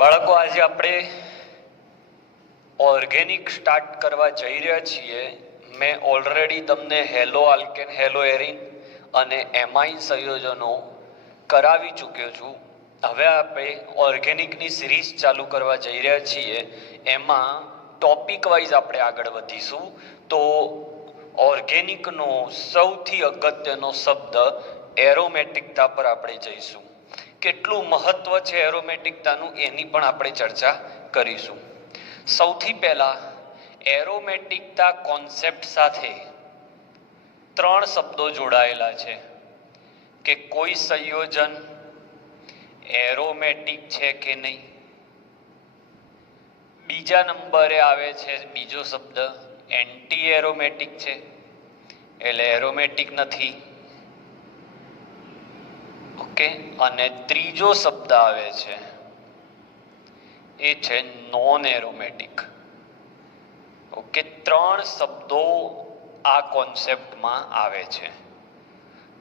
બાળકો, આજે આપણે ઓર્ગેનિક સ્ટાર્ટ કરવા જઈ રહ્યા છીએ. મેં ઓલરેડી તમને હેલો આલ્કેન, હેલો એરિન અને એમાઇન સંયોજનો કરાવી ચૂક્યો છું. હવે આપણે ઓર્ગેનિકની સિરીઝ ચાલુ કરવા જઈ રહ્યા છીએ. એમાં ટોપિક વાઇઝ આપણે આગળ વધીશું. તો ઓર્ગેનિકનો સૌથી અગત્યનો શબ્દ એરોમેટિકતા પર આપણે જઈશું. કેટલું મહત્વ છે એરોમેટિકતાનું એની પણ આપણે ચર્ચા કરીશું. સૌથી પહેલા એરોમેટિકતા કોન્સેપ્ટ સાથે 3 શબ્દો જોડાયેલા છે કે કોઈ સંયોજન એરોમેટિક છે કે નહીં. બીજા નંબરે આવે છે બીજો શબ્દ એન્ટી એરોમેટિક છે, એટલે એરોમેટિક નથી. ઓકે, અને ત્રીજો શબ્દ આવે છે એ છે નોન એરોમેટિક. ઓકે, 3 શબ્દો આ કોન્સેપ્ટમાં આવે છે.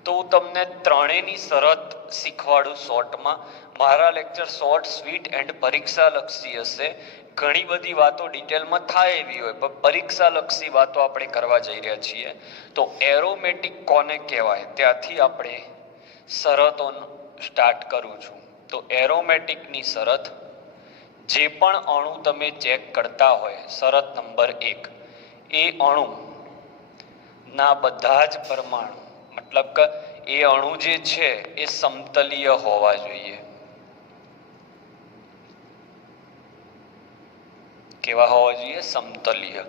તો હું તમને ત્રણેયની શરત શીખવાડું શોર્ટમાં. મારા લેક્ચર શોર્ટ, સ્વીટ એન્ડ પરીક્ષાલક્ષી હશે. ઘણી બધી વાતો ડિટેલમાં થાય એવી હોય, પણ પરીક્ષાલક્ષી વાતો આપણે કરવા જઈ રહ્યા છીએ. તો એરોમેટિક કોને કહેવાય ત્યાંથી આપણે શરતો સ્ટાર્ટ કરું છું. તો એરોમેટિકની શરત, જે પણ અણુ તમે ચેક કરતા હોય, શરત નંબર 1, એ અણુ ના બધા જ પરમાણુ, મતલબ કે એ અણુ જે છે એ સમતલીય હોવા જોઈએ. કેવા હોવા જોઈએ? સમતલીય.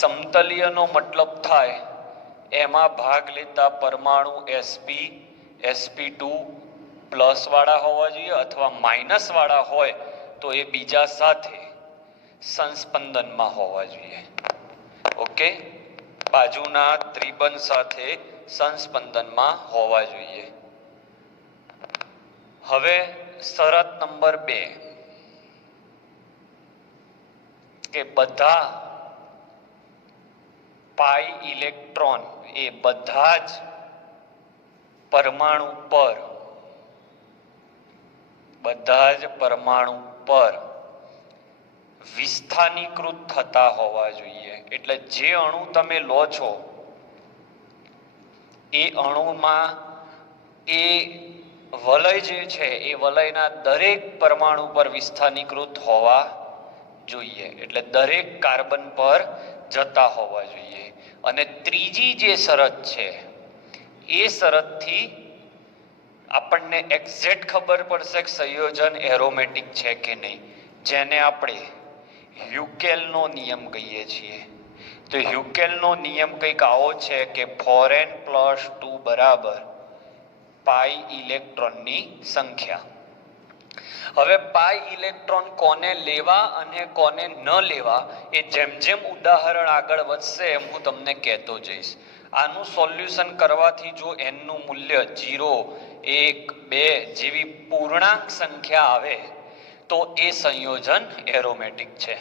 સમતલીયનો મતલબ થાય એમાં ભાગ લેતા પરમાણુ sp2 પ્લસ વાળા હોવા જોઈએ, અથવા માઇનસ વાળા હોય તો એ બીજા સાથે સંસ્પંદનમાં હોવા જોઈએ. ઓકે, બાજુના ત્રિબંધ સાથે સંસ્પંદનમાં હોવા જોઈએ. હવે શરત નંબર 2 કે બધા પાઈ ઇલેક્ટ્રોન એ બધા જ પરમાણુ પર વિસ્થાનીકૃત થતા હોવા જોઈએ. એટલે જે અણુ તમે લો છો એ અણુમાં એ વલય જે છે એ વલયના દરેક પરમાણુ પર વિસ્થાનીકૃત હોવા જોઈએ. એટલે દરેક કાર્બન પર જતા હોવા જોઈએ. અને ત્રીજી જે શરત છે એ શરતથી આપણને એક્ઝેક્ટ ખબર પડશે કે સંયોજન એરોમેટિક છે કે નહીં, જેને આપણે હ્યુકેલનો નિયમ કહીએ છીએ. તો હ્યુકેલનો નિયમ કંઈક આવો છે કે 4n+2 બરાબર પાઈ ઇલેક્ટ્રોનની સંખ્યા. હવે પાઈ ઇલેક્ટ્રોન કોને લેવા અને કોને ન લેવા એ જેમ જેમ ઉદાહરણ આગળ વધશે એમ હું તમને કહેતો જઈશ. આનું સોલ્યુશન કરવાથી જો n નું મૂલ્ય 0, 1, 2 જેવી પૂર્ણાંક સંખ્યા આવે તો એ સંયોજન એરોમેટિક છે.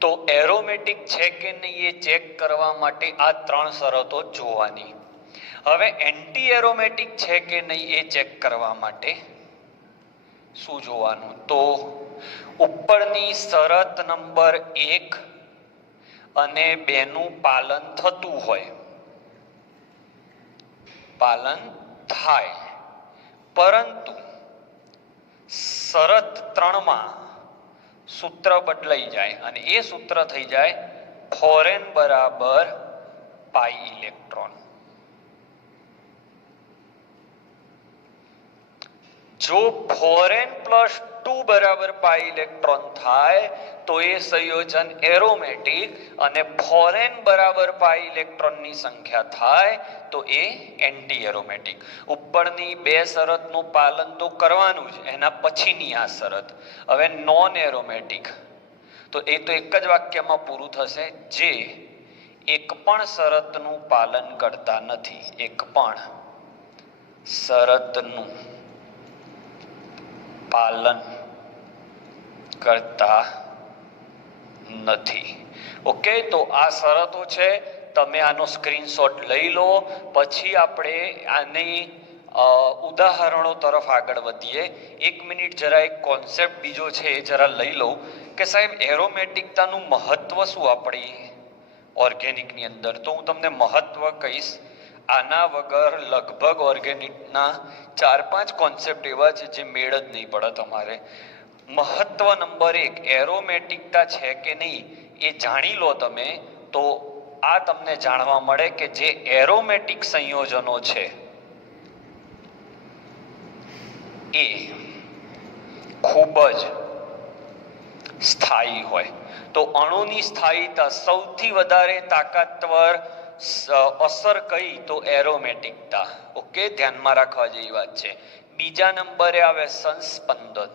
તો એરોમેટિક છે કે નહીં એ ચેક કરવા માટે આ 3 શરતો જોવાની. હવે એન્ટી એરોમેટિક છે કે નહીં એ ચેક કરવા માટે શું જોવાનું? તો ઉપરની શરત નંબર 1 અને 2 નું પાલન થતું હોય, પાલન થાય, પરંતુ શરત 3 માં સૂત્ર બદલાઈ જાય અને એ સૂત્ર થઈ જાય 4n બરાબર પાઈ ઇલેક્ટ્રોન. જો 4n+2 બરાબર પાઈ ઇલેક્ટ્રોન થાય તો એ સંયોજન એરોમેટિક, અને 4n બરાબર પાઈ ઇલેક્ટ્રોનની સંખ્યા થાય તો એ એન્ટી એરોમેટિક. ઉપરની 2 શરતનું પાલન તો કરવાનું જ, એના પછીની આ શરત. હવે નોન એરોમેટિક, તો એ તો એક જ વાક્યમાં પૂરું થશે, જે એક પણ શરતનું પાલન કરતા નથી. એક પણ શરતનું પાલન કરતા નથી. ઓકે, તો આ શરતો છે. તમે આનો સ્ક્રીનશોટ લઈ લો. પછી આપણે આની ઉદાહરણો તરફ આગળ વધીએ. 1 મિનિટ જરા એક કોન્સેપ્ટ બીજો છે એ જરા લઈ લઉં કે સાહેબ એરોમેટિકતાનું મહત્વ શું આપણી ઓર્ગેનિકની અંદર. તો હું તમને મહત્વ કહીશ. આના વગર લગભગ ઓર્ગેનિકના 4-5 કોન્સેપ્ટ એવા છે જે મેળ જ નહીં પડે તમારે. મહત્વ નંબર 1, એરોમેટિકતા છે કે નહીં એ જાણી લો તમે તો આ તમને જાણવા મળે કે જે એરોમેટિક સંયોજનો છે એ ખૂબ જ સ્થાયી હોય. તો અણુની સ્થાયીતા સૌથી વધારે તાકાતવર અસર કઈ તો એરોમેટિકતા. ઓકે, ધ્યાનમાં રાખવા જેવી વાત છે. બીજા નંબરે આવે સંસ્પંદન,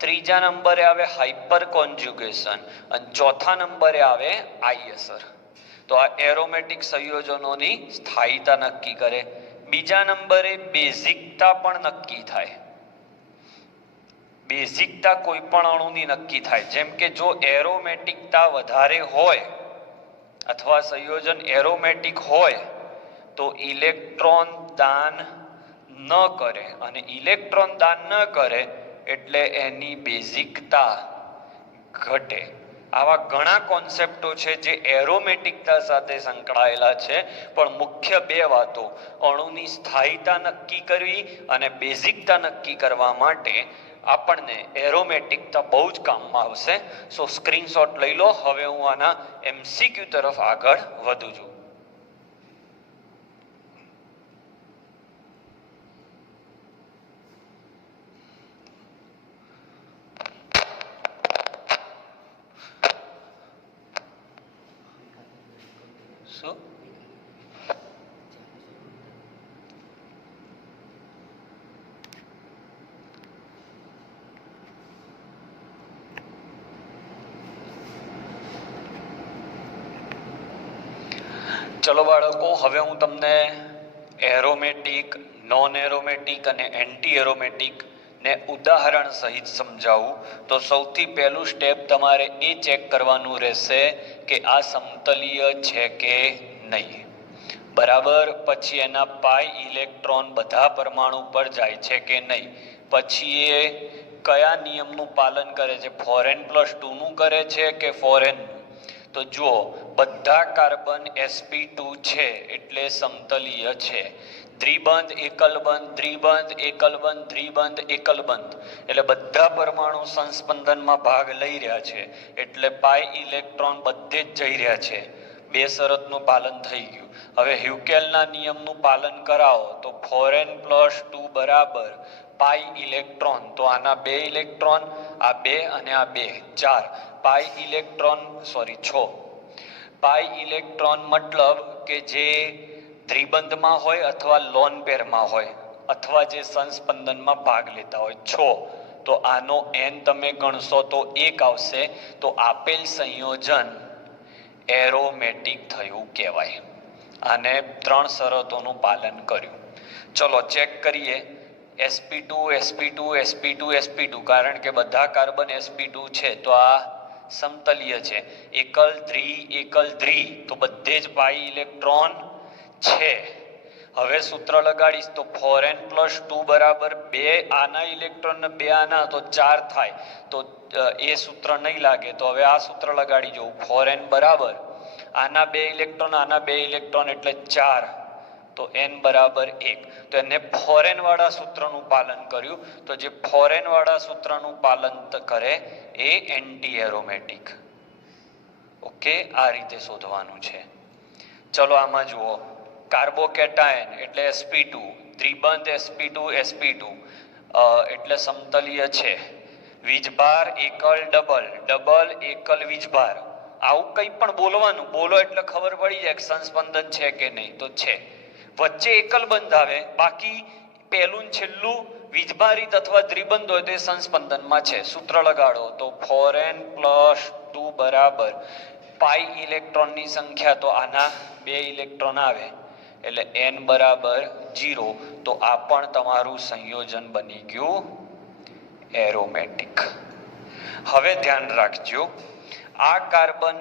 ત્રીજા નંબરે આવે હાઇપર કોન્જ્યુગેશન અને ચોથા નંબરે આવે આઈ અસર. તો આ એરોમેટિક સંયોજનોની સ્થાયીતા નક્કી કરે. બીજા નંબરે બેઝિકતા પણ નક્કી થાય. બેઝિકતા કોઈ પણ અણુની નક્કી થાય. જેમ કે જો એરોમેટિકતા વધારે હોય અથવા સંયોજન એરોમેટિક હોય તો ઇલેક્ટ્રોન દાન ન કરે, અને ઇલેક્ટ્રોન દાન ન કરે એટલે એની બેઝિકતા ઘટે. આવા ઘણા કોન્સેપ્ટો છે જે એરોમેટિકતા સાથે સંકળાયેલા છે. પણ મુખ્ય 2 વાતો, અણુની સ્થાયીતા નક્કી કરવી અને બેઝિકતા નક્કી કરવા માટે આપણને એરોમેટિકતા બહુ જ કામમાં આવશે. સો સ્ક્રીનશોટ લઈ લો. હવે હું આના MCQ તરફ આગળ વધું છું. શું ચલો બાળકો, હવે હું તમને એરોમેટિક, નોન એરોમેટિક અને એન્ટી એરોમેટિક ને ઉદાહરણ સહિત સમજાવું. તો સૌથી પહેલું સ્ટેપ તમારે એ ચેક કરવાનું રહેશે કે આ સમતલીય છે કે નહીં. બરાબર. પછી એના પાઈ ઇલેક્ટ્રોન બધા પરમાણુ પર જાય છે કે નહીં. પછી એ કયા નિયમનું પાલન કરે છે, 4n+2 નું કરે છે કે 4n? તો જુઓ, બધા કાર્બન sp2 છે એટલે સમતલીય છે. દ્વિબંધ એકલબંધ, દ્વિબંધ એકલબંધ, દ્વિબંધ એકલબંધ, એટલે બધા પરમાણુ સંસ્પંદનમાં ભાગ લઈ રહ્યા છે એટલે પાઈ ઇલેક્ટ્રોન બધે જ જઈ રહ્યા છે. 2 શરતનું પાલન થઈ ગયું. હવે હ્યુકેલના નિયમનું પાલન કરાવો તો 4n+2 બરાબર પાઈ ઇલેક્ટ્રોન. તો આના 2 ઇલેક્ટ્રોન, આ 2 અને આ 2, 4 પાઈ ઇલેક્ટ્રોન, સોરી 6 પાઈ ઇલેક્ટ્રોન મતલબ કે જે દ્વિબંધમાં હોય અથવા લોન પેરમાં હોય અથવા જે સંસ્પંદનમાં ભાગ લેતા હોય 6. તો આનો n તમે ગણશો તો 1 આવશે. તો આપેલ સંયોજન એરોમેટિક થયું કહેવાય. આને 3 શરતોનું પાલન કર્યું. ચલો ચેક કરીએ. sp2 sp2 sp2 sp2, કારણ કે બધા કાર્બન sp2 છે તો આ સમતલીય છે. એકલ દ્વિ તો બધે જ પાઈ ઇલેક્ટ્રોન છે. હવે સૂત્ર લગાડીશ તો 4n+2 બરાબર 2 આના ઇલેક્ટ્રોન ને 2 આના, તો 4 થાય. તો એ સૂત્ર નહીં લાગે તો હવે આ સૂત્ર લગાડી જવું. 4n બરાબર આના 2 ઇલેક્ટ્રોન, આના 2 ઇલેક્ટ્રોન એટલે 4, તો n બરાબર 1. તો એને 4n વાળા સૂત્રનું પાલન કર્યું. તો જે 4n વાળા સૂત્રનું પાલન કરે એ એન્ટી એરોમેટિક. ઓકે, આ રીતે શોધવાનું છે. ચલો આમાં જુઓ, કાર્બોકેટાયન એટલે sp2, દ્વિબંધ sp2 sp2 એટલે સમતલીય છે. વીજભાર એકલ ડબલ, ડબલ એકલ વીજભાર, આવું કંઈ પણ બોલવાનું, બોલો એટલે ખબર પડી જાય કે સંસ્પંદન છે કે નહીં. તો છે. વચ્ચે એકલ બંધ આવે, બાકી પહેલું છેલ્લું વીજભારિત અથવા દ્વિબંધ હોય તો એ સંસ્પંદનમાં છે. સૂત્ર લગાડો તો 4n+2 બરાબર પાઈ ઇલેક્ટ્રોનની સંખ્યા, તો આના 2 ઇલેક્ટ્રોન આવે એટલે n બરાબર 0. તો આ પણ તમારું સંયોજન બની ગયું એરોમેટિક. હવે ધ્યાન રાખજો, આ કાર્બન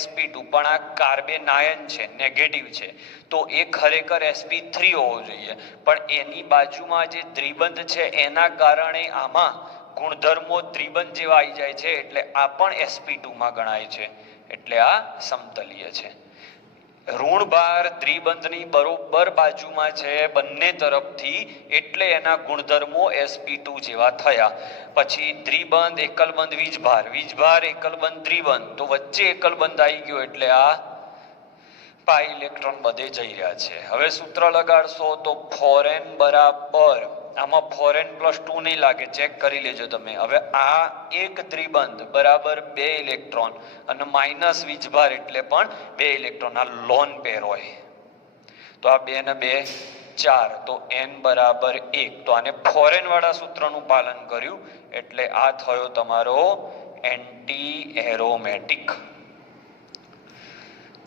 sp2 પણ આ કાર્બેનાયન છે, નેગેટિવ છે, તો એ ખરેખર sp3 હોવો જોઈએ, પણ એની બાજુમાં જે દ્વિબંધ છે એના કારણે આમાં ગુણધર્મો દ્વિબંધ જેવા આવી જાય છે, એટલે આ પણ sp2 માં ગણાય છે, એટલે આ સમતલીય છે. ઋણ ભાર દ્વિબંધની બરોબર બાજુમાં છે બંને તરફથી, એટલે એના ગુણધર્મો sp2 જેવા થયા. પછી દ્વિબંધ એકલબંધ વીજભાર એકલબંધ દ્વિબંધ, તો વચ્ચે એકલબંધ આવી ગયો એટલે આ પાઈ ઇલેક્ટ્રોન બધે જઈ રહ્યા છે. હવે સૂત્ર લગાડશો તો ફોરેન બરાબર, આમાં ફોરેન +2 નહીં લાગે, ચેક કરી લેજો તમે. હવે આ એક દ્વિબંધ બરાબર 2 ઇલેક્ટ્રોન અને માઇનસ વીજભાર એટલે પણ 2 ઇલેક્ટ્રોન, આ લોન પેર હોય તો આ 2 ને 2 4, તો n બરાબર 1. તો આને ફોરેન વાળા સૂત્રનું પાલન કર્યું એટલે આ થયો તમારો એન્ટી એરોમેટિક.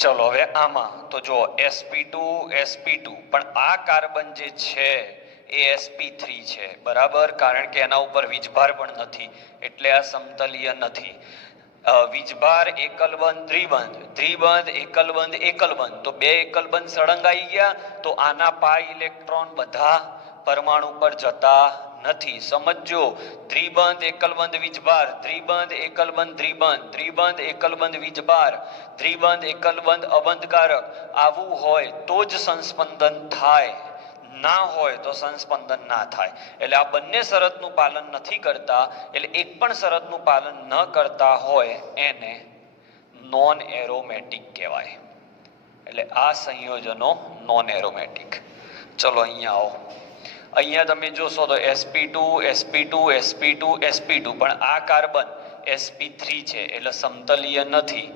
ચલો હવે આમાં તો જો sp2 પણ આ કાર્બન જે છે એ sp3 છે, બરાબર, કારણ કે એના ઉપર વીજભાર પણ નથી એટલે આ સમતલીય નથી. વીજભાર એકલબંધ દ્વિબંધ એકલબંધ, તો 2 એકલબંધ સળંગાઈ ગયા, તો આના પાઈ ઇલેક્ટ્રોન બધા પરમાણુ પર જતા નથી. સમજો, દ્વિબંધ એકલબંધ વીજભાર, દ્વિબંધ એકલબંધ દ્વિબંધ એકલબંધ વીજભાર, દ્વિબંધ એકલબંધ અબંધકારક, આવું હોય તો જ સંસ્પંદન થાય, ના હોય તો સંસ્પંદન ના થાય. એટલે આ બંને શરતનું પાલન નથી કરતા, એટલે એક પણ શરતનું પાલન ન કરતા હોય એને નોન એરોમેટિક કહેવાય. એટલે આ સંયોજનો નોન એરોમેટિક. ચલો અહીંયા આવો. અહીંયા તમે જોશો તો sp2 પણ આ કાર્બન sp3 છે એટલે સમતલીય નથી,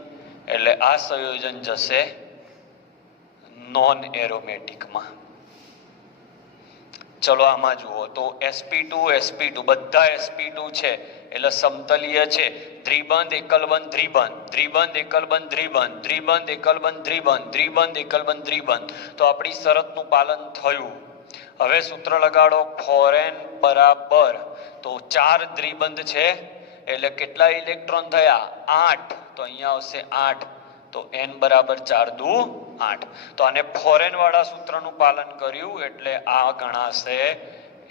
એટલે આ સંયોજન જશે નોન એરોમેટિકમાં. ચલો આમાં જુઓ તો sp2 બધા sp2 છે એટલે સમતલીય છે. દ્વિબંધ એકલબંધ દ્વિબંધ એકલબંધ દ્વિબંધ, તો આપણી શરતનું પાલન થયું. હવે સૂત્ર લગાડો ફોરેન બરાબર, તો 4 દ્વિબંધ છે એટલે કેટલા ઇલેક્ટ્રોન થયા 8, તો અહીંયા આવશે 8, તો n બરાબર 4 દુ 8. તો આને ફોરેન વાળા સૂત્રનું પાલન કર્યું એટલે આ ગણાશે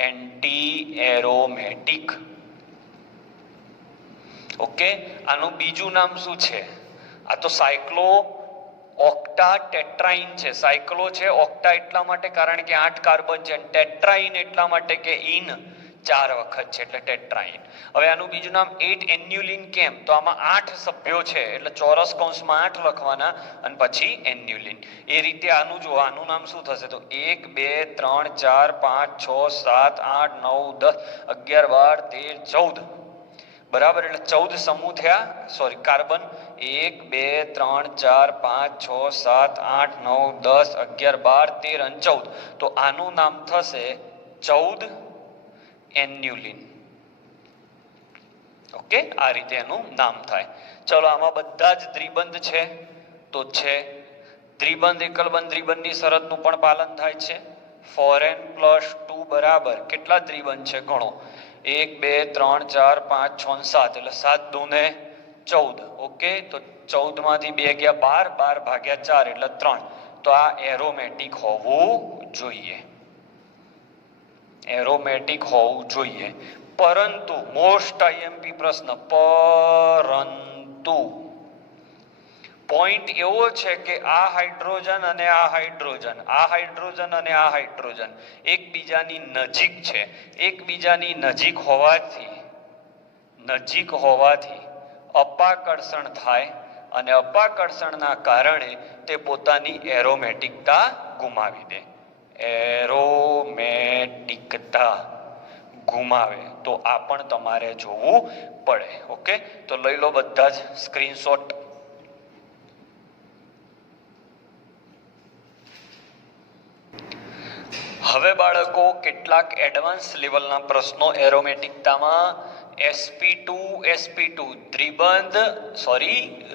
એન્ટી એરોમેટિક. ઓકે, આનું બીજું નામ શું છે? આ તો સાયક્લો ઓક્ટા ટેટ્રાઇન છે. સાયક્લો છે, ઓક્ટા એટલા માટે કારણ કે 8 કાર્બન છે, ટેટ્રાઇન એટલા માટે કે ઇન 4 વખત છે એટલે ટેટ્રાઇન. હવે આનું બીજું નામ 8 એન્યુલિન કેમ? તો આમાં 8 સભ્યો છે એટલે ચોરસ કૌંસમાં 8 લખવાના અને પછી એન્યુલિન. એ રીતે આનું જો આનું નામ શું થશે તો 1 2 3 4 5 6 7 8 9 10 11 12 13 14, બરાબર, એટલે 14 સમૂહ થયા, સોરી કાર્બન. 1 2 3 4 5 6 7 8 9 10 11 12 13 અને 14, તો આનું નામ થશે 14 એન્યુલિન. ઓકે, આ રીતે એનું નામ થાય. ચલો આમાં બધા જ દ્વિબંધ છે તો છે દ્વિબંધ એકલબંધ દ્વિબંધની શરતનું પણ પાલન થાય છે. ફોરેન +2 બરાબર કેટલા દ્વિબંધ છે ગણો, 1 2 3 4 5 6 7, એટલે 7 દુ ને 14. ઓકે, તો 14 માંથી 2 ગયા 12, 12 ભાગ્યા 4 એટલે 3. તો આ એરોમેટિક હોવું જોઈએ, એરોમેટિક હોવું જોઈએ. પરંતુ મોસ્ટ આઈએમપી પ્રશ્ન, પરંતુ પોઈન્ટ એવો છે કે આ હાઇડ્રોજન અને આ હાઇડ્રોજન, આ હાઇડ્રોજન અને આ હાઇડ્રોજન એકબીજાની નજીક છે. એકબીજાની નજીક હોવાથી અપાકર્ષણ થાય અને અપાકર્ષણના કારણે તે પોતાની એરોમેટિકતા ગુમાવી દે. એરોમેટિકતા ગુમાવે તો આ પણ તમારે જોવું પડે. ઓકે, તો લઈ લો બધા જ સ્ક્રીનશોટ. હવે બાળકો કેટલાક એડવાન્સ લેવલના પ્રશ્નો એરોમેટિકતામાં sp2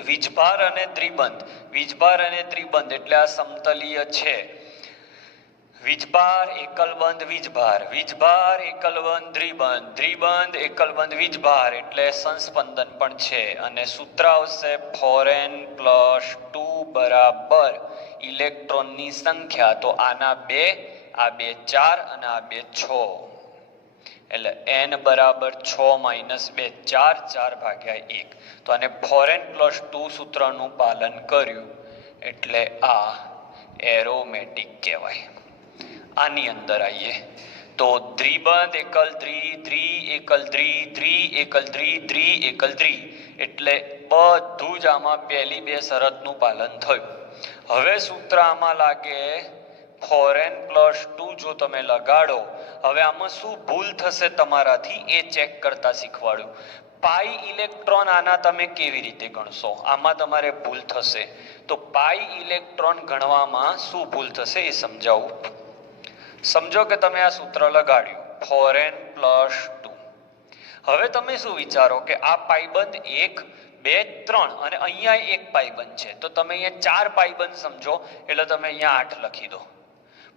વીજભાર અને દ્વિબંધ એટલે આ સમતલીય છે. વીજભાર એકલબંધ વીજભાર, વીજભાર એકલબંધ દ્વિબંધ, દ્વિબંધ એકલબંધ વીજભાર એટલે સંસ્પંદન પણ છે. અને સૂત્ર આવશે ફોરેન પ્લસ 2 બરાબર ઇલેક્ટ્રોનની સંખ્યા. તો આના 2, આ 2 4 અને આ 2 6 એટલે n બરાબર 6 માઇનસ 2 4, 4 ભાગ્યા 1. તો આને ફોરેન પ્લસ 2 સૂત્રનું પાલન કર્યું એટલે આ એરોમેટિક કહેવાય. આની અંદર આવીએ તો દ્વિબંધ એકલ દ્વિ, દ્વિ એકલ દ્વિ, દ્વિ એકલ દ્વિ, દ્વિ એકલ દ્વિ એટલે બધું જ આમાં પહેલી 2 શરતનું પાલન થયું. હવે સૂત્ર આમાં લાગે ફોરેન પ્લસ 2 જો તમે લગાડો. હવે આમાં શું ભૂલ થશે તમારાથી એ ચેક કરતા શીખવાડ્યું. પાઈ ઇલેક્ટ્રોન આના તમે કેવી રીતે ગણશો? આમાં તમારે ભૂલ થશે. તો પાઈ ઇલેક્ટ્રોન ગણવામાં શું ભૂલ થશે એ સમજાવું. સમજો કે તમે આ સૂત્ર લગાડ્યું ફોરેન પ્લસ 2. હવે તમે શું વિચારો કે આ પાઈબંધ 1 2 3 અને અહીંયા એક પાઈબંધ છે. તો તમે અહીંયા 4 પાઈબંધ સમજો એટલે તમે અહીંયા 8 લખી દો.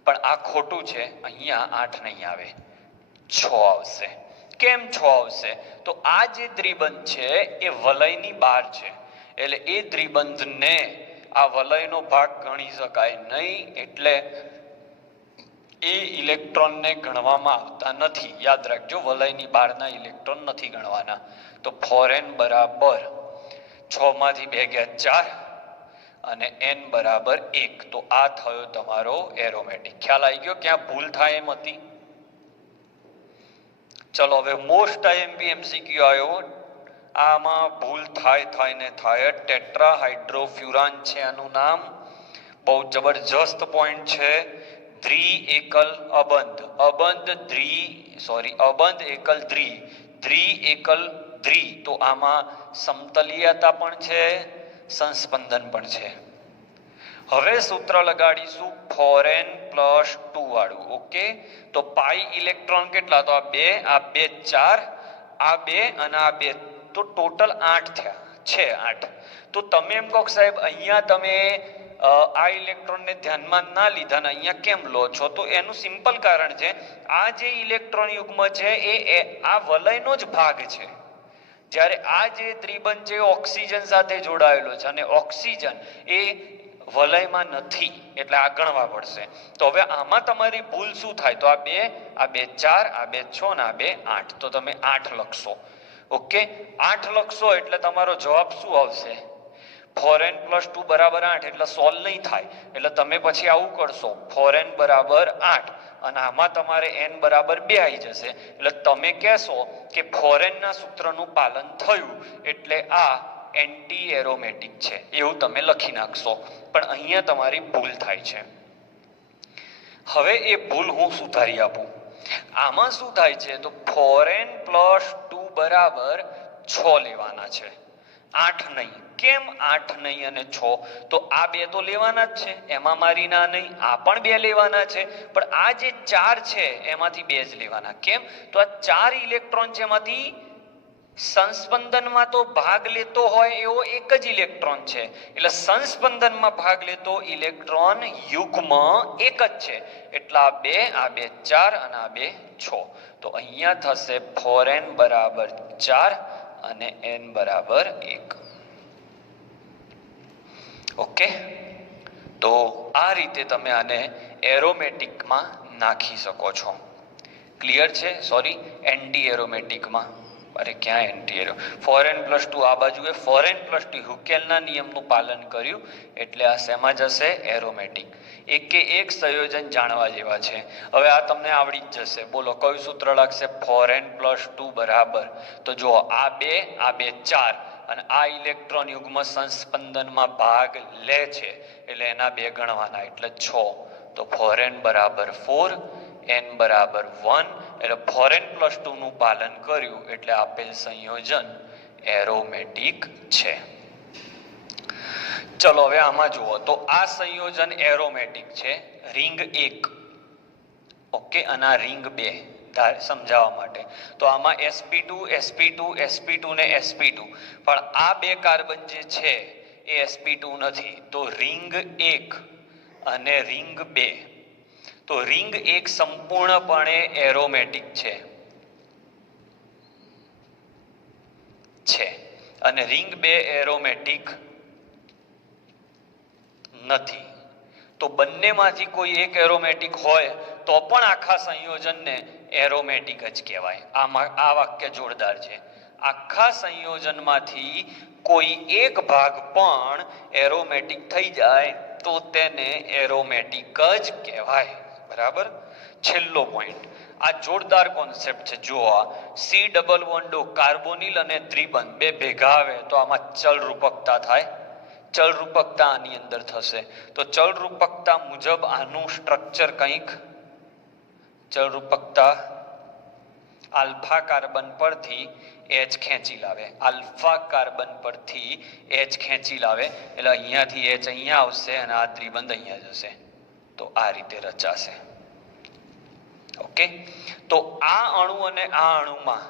પણ આ ખોટું છે. અહીંયા 8 નહીં આવે, 6 આવશે. કેમ 6 આવશે? તો આ જે દ્વિબંધ છે એ વલયની બહાર છે એટલે એ દ્વિબંધને આ વલયનો ભાગ ગણી શકાય નહીં. એટલે એ ઇલેક્ટ્રોનને ગણવામાં આવતા નથી. યાદ રાખજો, વલયની બહારના ઇલેક્ટ્રોન નથી ગણવાના. તો ફોરેન બરાબર 6 માંથી 2 ગયા 4 અને n બરાબર 1. તો આ થયો તમારો એરોમેટિક. ખ્યાલ આવી ગયો ક્યાં ભૂલ થાય એમ હતી? ચલો હવે મોસ્ટ આઈએમપી એમસીક્યુ આવ્યો. આમાં ભૂલ થાય ને થાય. ટેટ્રાહાઇડ્રોફ્યુરાન છે આનું નામ. બહુ જબરજસ્ત પોઈન્ટ છે. દ્વિ એકલ અબંધ, અબંધ અબંધ એકલ દ્વિ, દ્વિ એકલ દ્વિ. તો આમાં સમતલીયતા પણ છે, સંસ્પંદન પણ છે. હવે સૂત્ર લગાડીશું ફોરેન પ્લસ 2 વાળું. ઓકે, તો પાઈ ઇલેક્ટ્રોન કેટલા? તો આ 2, આ 2 4, આ 2 અને આ 2 તો ટોટલ 8 થયા છે. 8. તો તમે એમ કહો સાહેબ અહીંયા તમે આ ઇલેક્ટ્રોનને ધ્યાનમાં ના લીધા ને અહીંયા કેમ લો છો? તો એનું સિમ્પલ કારણ છે, આ જે ઇલેક્ટ્રોન યુગ્મ છે એ આ વલયનો જ ભાગ છે. જ્યારે આ જે દ્વિબંધ છે ઓક્સિજન સાથે જોડાયેલો છે અને ઓક્સિજન એ વલયમાં નથી એટલે આ ગણવા પડશે. તો હવે આમાં તમારી ભૂલ શું થાય? તો આ 2, આ 2 4, આ 2 6 અને આ 2 8. તો તમે 8 લખશો. ઓકે, 8 લખશો એટલે તમારો જવાબ શું આવશે? ફોરેન પ્લસ 2 બરાબર 8 એટલે સોલ્વ નહીં થાય. એટલે તમે પછી આવું કરશો ફોરેન બરાબર 8 અને આમાં તમારે n બરાબર 2 આવી જશે. એટલે તમે કહેશો કે ફોરેનના સૂત્રનું પાલન થયું એટલે આ એન્ટી એરોમેટિક છે એવું તમે લખી નાખશો. પણ અહીંયા તમારી ભૂલ થાય છે. હવે એ ભૂલ હું સુધારી આપું. આમાં શું થાય છે? તો ફોરેન પ્લસ 2 બરાબર 6 લેવાના છે, 8 નહીં. કેમ 8 નહીં અને 6? તો આ 2 તો લેવાના જ છે, એમાં મારી ના નહીં. આ પણ 2 લેવાના છે, પણ આ જે 4 છે એમાંથી 2 જ લેવાના. કેમ? તો આ 4 ઇલેક્ટ્રોન છે એમાંથી સંસ્પંદનમાં તો ભાગ લેતો હોય એવો એક જ ઇલેક્ટ્રોન છે. એટલે સંસ્પંદનમાં ભાગ લેતો ઇલેક્ટ્રોન યુગ્મ એક જ છે. એટલે આ 2, આ 2 4 અને આ 2 6. તો અહીંયા થશે ફોરેન બરાબર 4 અને n બરાબર 1. ઓકે, તો આ રીતે તમે આને એરોમેટિકમાં નાખી શકો છો. ક્લિયર છે? સોરી, એન્ટી એરોમેટિકમાં. અરે ક્યાં એન્ટી એરો? ફોરેન પ્લસ 2 આ બાજુએ ફોરેન પ્લસ 2 હુકેલના નિયમનું પાલન કર્યું એટલે આ શેમાં જશે? એરોમેટિક. એકે એક સંયોજન જાણવા જેવા છે. હવે આ તમને આવડી જ જશે. બોલો કયું સૂત્ર લાગશે? ફોરેન પ્લસ 2 બરાબર. તો જો આ 2, આ 2 4 અને આ ઇલેક્ટ્રોન યુગ્મ સંસ્પંદનમાં ભાગ લે છે એટલે એના 2 ગણવાના એટલે 6. તો ફોરેન બરાબર 4, n બરાબર 1. એટલે ફોરેન પ્લસ 2 નું પાલન કર્યું એટલે આપેલ સંયોજન એરોમેટિક છે. ચલો હવે આમાં જુઓ તો આ સંયોજન એરોમેટિક છે. રિંગ 1 ઓકે અને આ રિંગ 2 સમજાવવા માટે. તો આમાં sp2 sp2 sp2 ને sp2 પણ આ 2 કાર્બન જે છે એ sp2 નથી. તો રિંગ 1 અને રિંગ 2 તો રિંગ એક સંપૂર્ણપણે એરોમેટિક છે અને રિંગ 2 એરોમેટિક નથી. તો બંનેમાંથી કોઈ એક એરોમેટિક હોય તો પણ આખા સંયોજનને એરોમેટિક જ કહેવાય. આ વાક્ય જોરદાર છે. આખા સંયોજનમાંથી કોઈ એક ભાગ પણ એરોમેટિક થઈ જાય તો તેને એરોમેટિક જ કહેવાય. બરાબર. છેલ્લો પોઈન્ટ, આ જોરદાર કોન્સેપ્ટ છે. જો આ C=O કાર્બોનિલ અને દ્વિબંધ બે ભેગા આવે તો આમાં ચલરૂપકતા થાય. ચલરૂપકતા આની અંદર થશે. તો ચલરૂપકતા મુજબ આનું સ્ટ્રક્ચર કંઈક ચલરૂપકતા આલ્ફા કાર્બન પરથી H ખેંચી લાવે. આલ્ફા કાર્બન પરથી H ખેંચી લાવે એટલે અહીંયાથી H અહીંયા આવશે અને આ દ્વિબંધ અહીંયા જશે. તો આ રીતે રચાશે. ઓકે. તો આ અણુ અને આ અણુમાં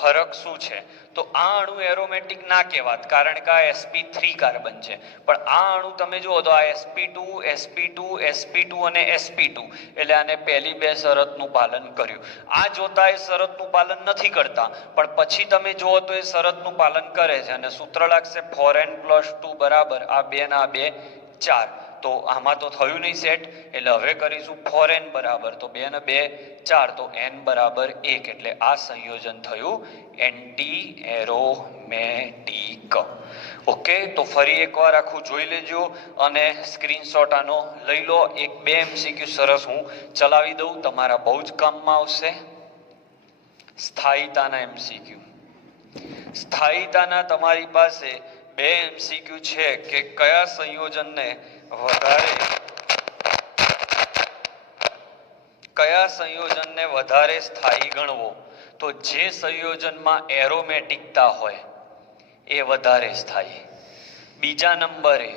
ફરક શું છે? તો આ અણુ એરોમેટિક ના કહેવાત કારણ કે આ sp3 કાર્બન છે. પણ આ અણુ તમે જુઓ તો આ sp2 sp2 sp2 અને sp2 એટલે આને પહેલી બે શરતનું પાલન કર્યું. આ જોતા એ શરતનું પાલન નથી કરતા પણ પછી તમે જુઓ તો એ શરતનું પાલન કરે છે અને સૂત્ર લાગશે 4n + 2 બરાબર આ 2 ના 2 4. તો આમાં તો થયું નહીં સેટ એટલે હવે કરીશું 4n બરાબર તો 2 ને 2 4 તો n બરાબર 1 એટલે આ સંયોજન થયું એન્ટી એરોમેટિક. ઓકે. તો ફરી એકવાર આખું જોઈ લેજો અને સ્ક્રીનશોટ આનો લઈ લો. એક બે MCQ સરસ હું ચલાવી દઉં, તમારા બહુ જ કામમાં આવશે. સ્થાયીતાના MCQ. સ્થાયીતાના તમારી પાસે બે MCQ છે કે કયા સંયોજનને વધારે સ્થાયી ગણવો? તો જે સંયોજનમાં એરોમેટિકતા હોય એ વધારે સ્થાયી. બીજા નંબરે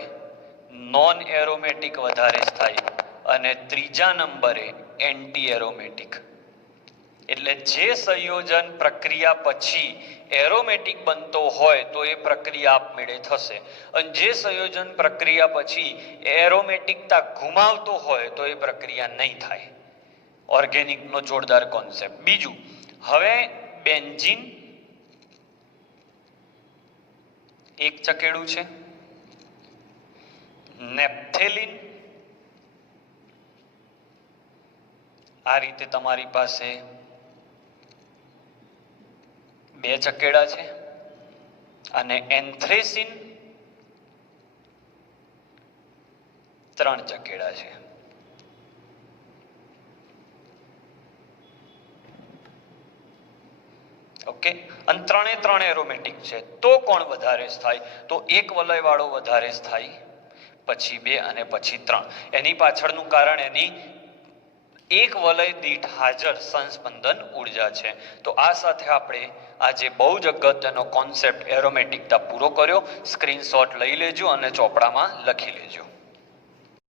નોન એરોમેટિક વધારે સ્થાયી અને ત્રીજા નંબરે એન્ટી એરોમેટિક. એટલે જે સંયોજન પ્રક્રિયા પછી એરોમેટિક બનતો હોય તો એ પ્રક્રિયા આપમેળે થશે અને જે સંયોજન પ્રક્રિયા પછી એરોમેટિકતા ગુમાવતો હોય તો એ પ્રક્રિયા નહીં થાય. ઓર્ગેનિકનો જોરદાર કોન્સેપ્ટ. બીજું, હવે બેન્ઝીન એક ચકેડું છે, નેપ્થેલિન આ રીતે તમારી પાસે બે ચકેડા છે અને એન્થ્રેસિન 3 ચકેડા છે. ઓકે. અને ત્રણે એરોમેટિક છે. તો કોણ વધારે સ્થાયી? તો એક વલય વાળો વધારે સ્થાયી, પછી 2 અને પછી 3. એની પાછળનું કારણ એની એક વલય દીઠ હાજર સંસ્પંદન ઉર્જા છે. તો આ સાથે આપણે આજે બહુ જ અગત્યનો કોન્સેપ્ટ એરોમેટિકતા પૂરો કર્યો. સ્ક્રીનશોટ લઈ લેજો અને ચોપડામાં લખી લેજો.